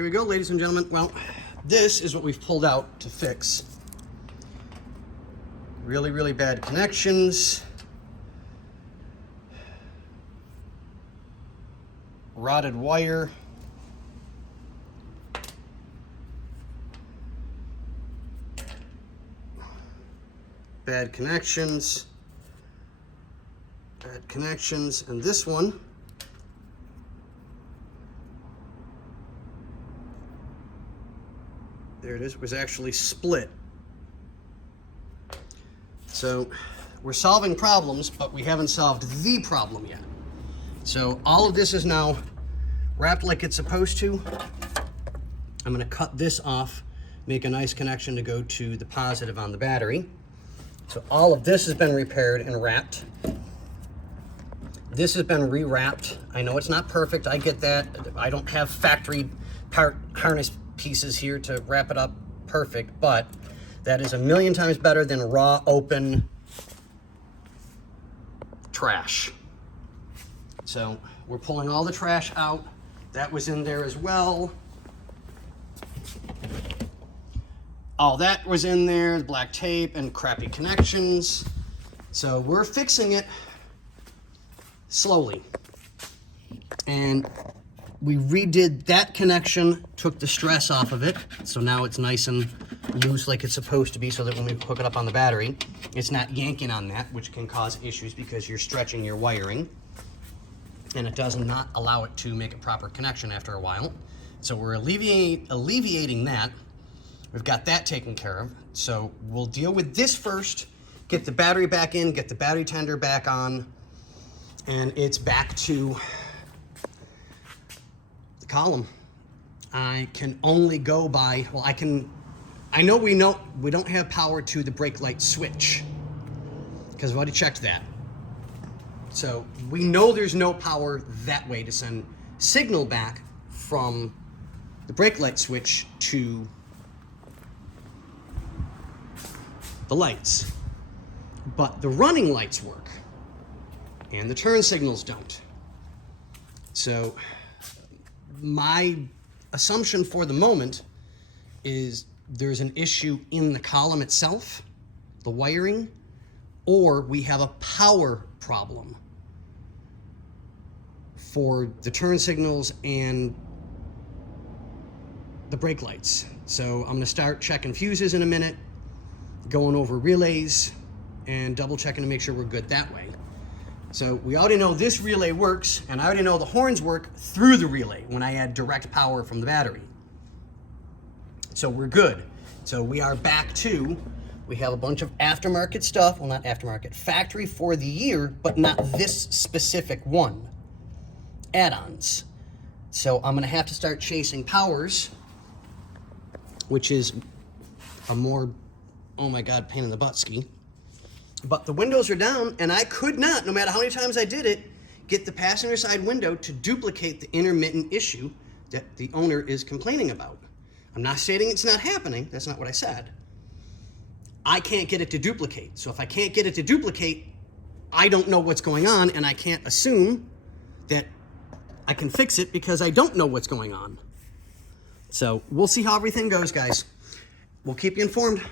here we go, ladies and gentlemen. Well, this is what we've pulled out to fix. Really, really bad connections. Rotted wire. Bad connections. Bad connections. And this one, there it is, was actually split. So we're solving problems, but we haven't solved the problem yet. So all of this is now wrapped like it's supposed to. I'm gonna cut this off, make a nice connection to go to the positive on the battery. So all of this has been repaired and wrapped. This has been rewrapped. I know it's not perfect, I get that. I don't have factory part harness pieces here to wrap it up perfect, but that is a million times better than raw, open trash. So we're pulling all the trash out. That was in there as well. All that was in there, black tape and crappy connections. So we're fixing it slowly. And we redid that connection, took the stress off of it. So now it's nice and loose like it's supposed to be, so that when we hook it up on the battery, it's not yanking on that, which can cause issues because you're stretching your wiring. And it does not allow it to make a proper connection after a while. So we're alleviating that. We've got that taken care of. So we'll deal with this first, get the battery back in, get the battery tender back on, and it's back to the column. I can only go by, well, I know we don't have power to the brake light switch, because I've already checked that. So we know there's no power that way to send signal back from the brake light switch to the lights. But the running lights work, and the turn signals don't. So my assumption for the moment is there's an issue in the column itself, the wiring, or we have a power problem for the turn signals and the brake lights. So I'm gonna start checking fuses in a minute, going over relays, and double checking to make sure we're good that way. So we already know this relay works, and I already know the horns work through the relay when I add direct power from the battery. So we're good. So we are back to, we have a bunch of aftermarket stuff, well, not aftermarket, factory for the year, but not this specific one. Add-ons. So I'm gonna have to start chasing powers, which is a more, oh my God, pain in the butt ski. But the windows are down, and I could not, no matter how many times I did it, get the passenger side window to duplicate the intermittent issue that the owner is complaining about. I'm not stating it's not happening, that's not what I said. I can't get it to duplicate. So if I can't get it to duplicate, I don't know what's going on, and I can't assume that I can fix it because I don't know what's going on. So we'll see how everything goes, guys. We'll keep you informed.